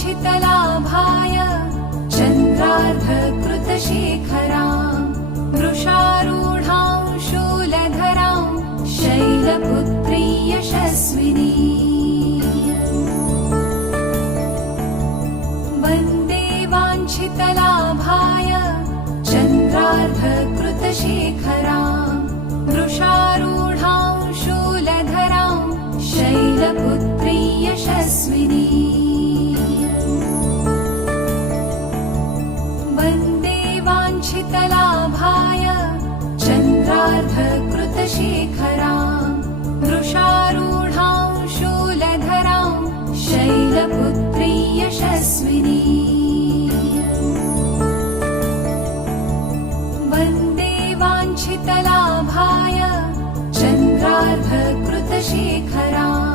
वाञ्छितलाभाय चन्द्रार्धकृतशेखरां वृषारूढां शूलधरां शैलपुत्री यशस्विनी वन्दे वाञ्छितलाभाय चन्द्रार्धकृतशेखरां वृषारूढां शूलधरां शैलपुत्री यशस्विनी वन्दे वाञ्छितलाभाय चन्द्रार्धकृतशेखरां वृषारूढां शूलधरां शैलपुत्री यशस्विनी वन्दे वाञ्छितलाभाय चन्द्रार्धकृतशेखरां